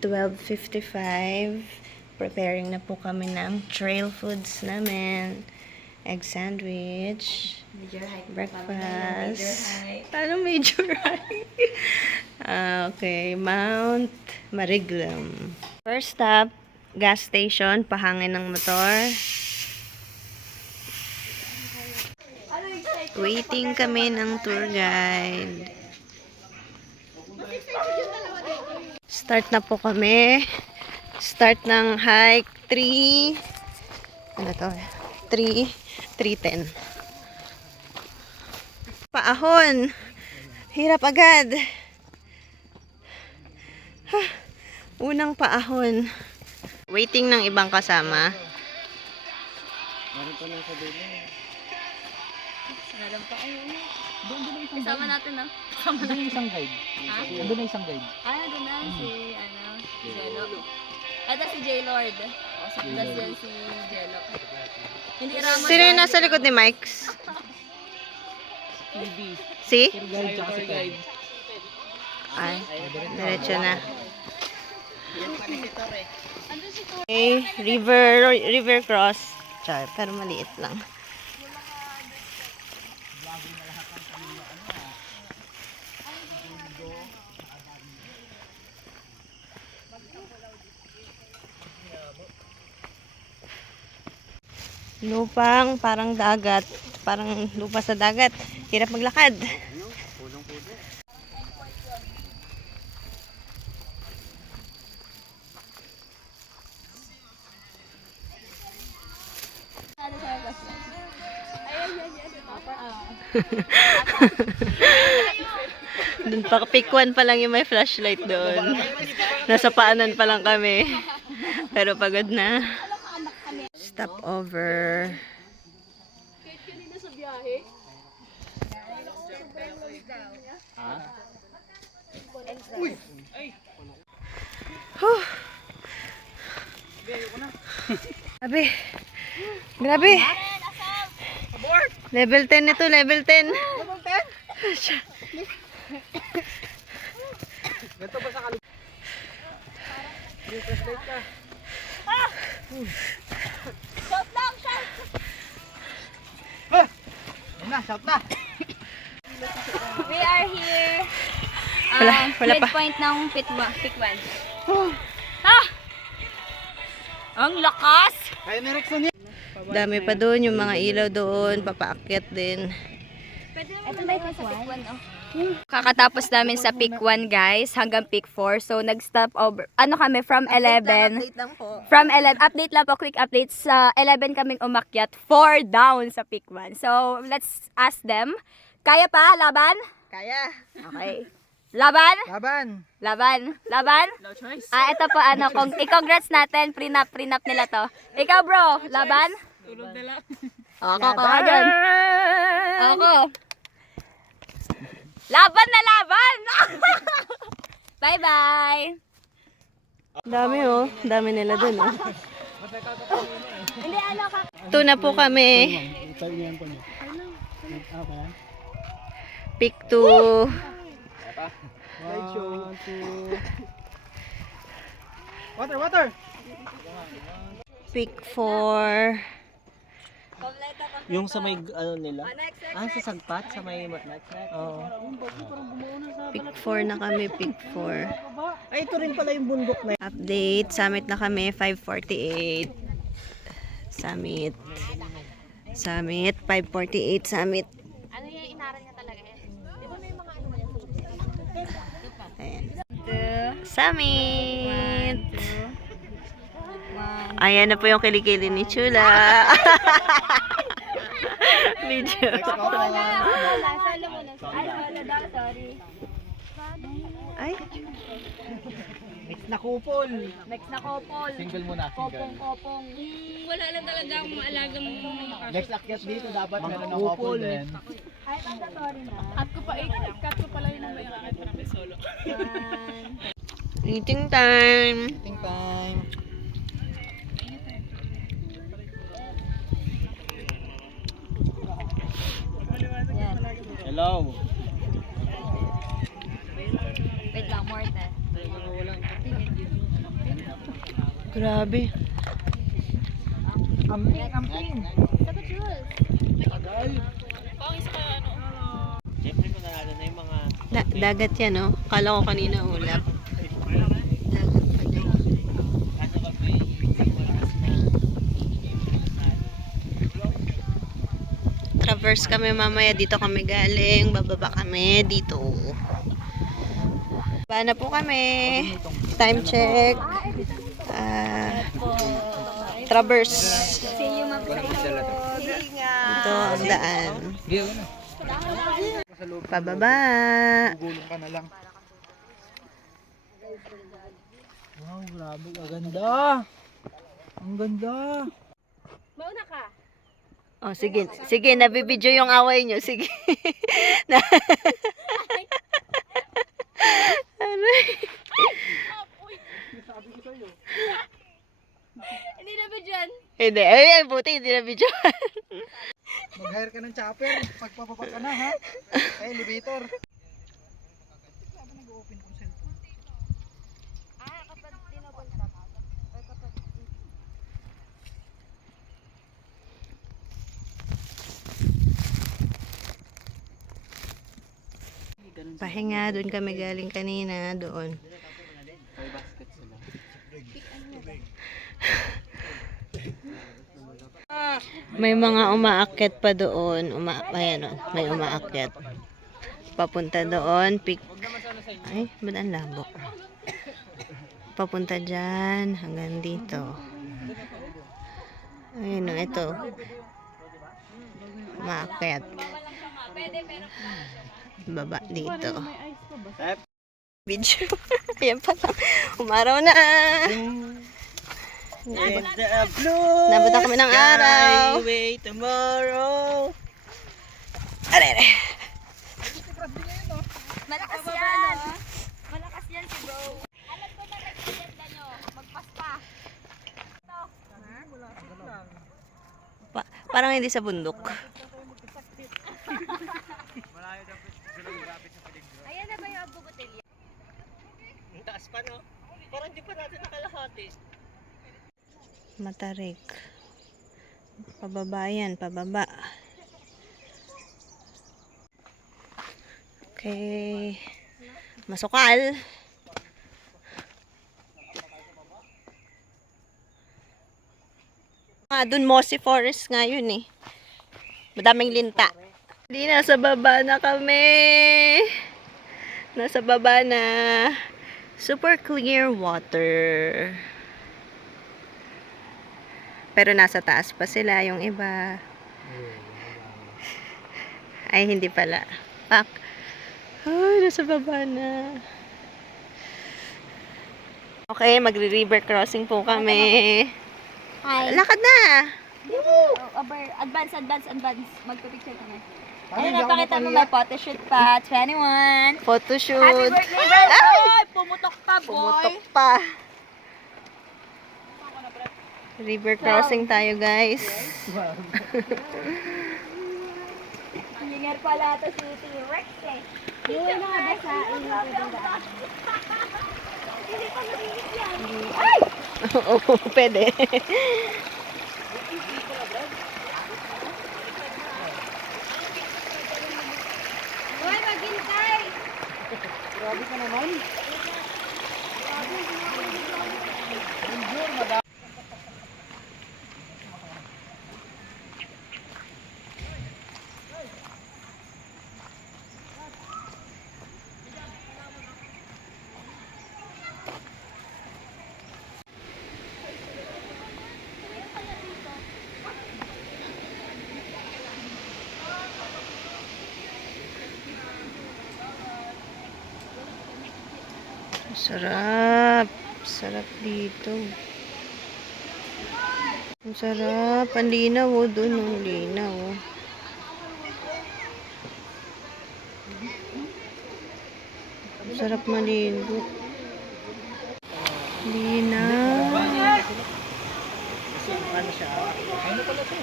12:55. Preparing na po kami ng trail foods namin. Egg sandwich. Major height. Breakfast. Ano major height? Okay. Mount Mariglam. First stop, gas station. Pahangin ng motor. Waiting kami ng tour guide. Start na po kami. Start ng hike 3:10. Paahon. Hirap agad. Unang paahon. Waiting ng ibang kasama. Meron pa ayun. Doon na isang Kasama guide. natin ah. Doon na isang guide. Ha? Doon na isang guide. Doon na si Jello. Ito si J-Lord. Tapos yan si Jello. Hindi Ramos. Sino yung nasa likod ni Mike's? Si? Tour guide tsaka si Ted. Ay, diretso na. Okay, river cross. Char, pero maliit lang. Lupang parang dagat. Parang lupa sa dagat. Hirap maglakad. Dun pa, pick 1 pa lang yung may flashlight doon. Nasa paanan pa lang kami. Pero pagod na. Stop over. Huh. Grabe. Grabe. Level 10 ito, level 10. Level 10? Ganito ba sa kalug? May flashlight ka. Shout lang, shout! Ayun na, shout na. We are here. Wala pa. Midpoint ng pick 1. Ha! Ang lakas! Kaya ni Rexon yun. Dami pa doon, yung mga ilaw doon, papaakyat din. Ito na yung sa pick 1, oh. Kakatapos namin sa pick 1, guys, hanggang pick 4. So, nag-stop over. Ano kami, from 11. Update lang po. From 11, update lang po, quick update. Sa 11 kaming umakyat, 4 down sa pick 1. So, let's ask them. Kaya pa? Laban? Kaya. Okay. Laban? Laban. Laban? Laban? No choice. Ito po, i-congrats natin. Prenup nila to. Ikaw, bro, laban? Tulog na lang. Ako, kakagan. Ako. Laban na laban! Bye-bye! Dami oh. Dami nila doon oh. Hindi, Ito na po kami. Pick 2. Slide show. Water. Pick 4. Yung sa may ano nila? Sa sagpat? Sa may Oo. Pick 4 na kami. Pick 4. Ay, ito rin pala yung bundok na Update. Summit na kami. 5:48. Summit. 5:48. Summit. Ano yung inaral niya talaga yan? Di ba may mga ano man Ayan. Summit. Ayan na po yung kilikili ni Chula. Video. Ay. Next na kupol. Next na couple. Single muna, single. Kopong. Wala lang talaga akong maalagang Next akyat dito dapat meron ng couple din. ay mandatory na. Cut ko pala yun ang may para may solo. Eating time. Meeting time. Hello. Wait lang, more than. Grabe. Amping, amping. Tagal. Siyempre kung nanalo na yung mga... Dagat yan, no? Kala ko kanina ulap. Dagat pa din. Kaso pag may malakas na... Traverse kami mamaya. Dito kami galing. Bababa kami dito. Baba na po kami. Time check. Traverse. Ito ang daan. Pababa. Gulong ka na lang. Wow, grabe. Ang ganda. Ang ganda. Oh, sige. Sige, nabibidyo yung away nyo. Sige. Hindi na ba dyan? Hindi. Ay, buti. Hindi nabidyo. Mag-hire ka ng chopper. Pagpapapa ka na, ha? Elevator. Nag-open kong cellphone. Kapag tinabal ka. Pahinga. Doon kami galing kanina. Doon. May basket sila. May mga umaakyat pa doon. Ayan o. May umaakyat. Papunta doon. Ay, ba't ang labo? Papunta dyan. Hanggang dito. Ayun o. Ito. Umaakyat. Baba dito. Video. Ayan pa lang. Umaraw na. Nabot na kami ng araw. Highway tomorrow. Arere. Malakas yan. Malakas yan si bro. Alam ko na nagsisiganda nyo. Magpas pa. Parang hindi sa bundok. Ayan na ba yung Abu Botelya? Taas pa, no? Parang di pa natin nakalahati. Matarik. Pababa yan, pababa. Okay. Masukal. Dun Mossy Forest nga yun eh. Madaming linta. Hindi, nasa baba na kami. Nasa baba na. Super clear water. Pero nasa taas pa sila yung iba. Ay, hindi pala. Pak. Ay, nasa baba na. Okay, magre-river crossing po kami. Hi. Lakad na! Advance. Magpipicture kami. Ay, Ayun, hindi ako napakita mo mapahiya. may photoshoot pa. 21. Photoshoot. Happy birthday, boy! Pumutok pa, boy! Pumutok pa. River crossing tayo, guys. Engineer pala ito si T-Rex eh. Yun na ba sa Hindi pa narinig yan. Ay! Oo, pwede. Boy, maghintay! Grabe ka naman. Sarap. Sarap dito. Ang sarap. Ang linaw, oh. Doon, ang linaw, oh. Ang sarap maligo. Linaw. Kasi ano siya? Ano pala ito?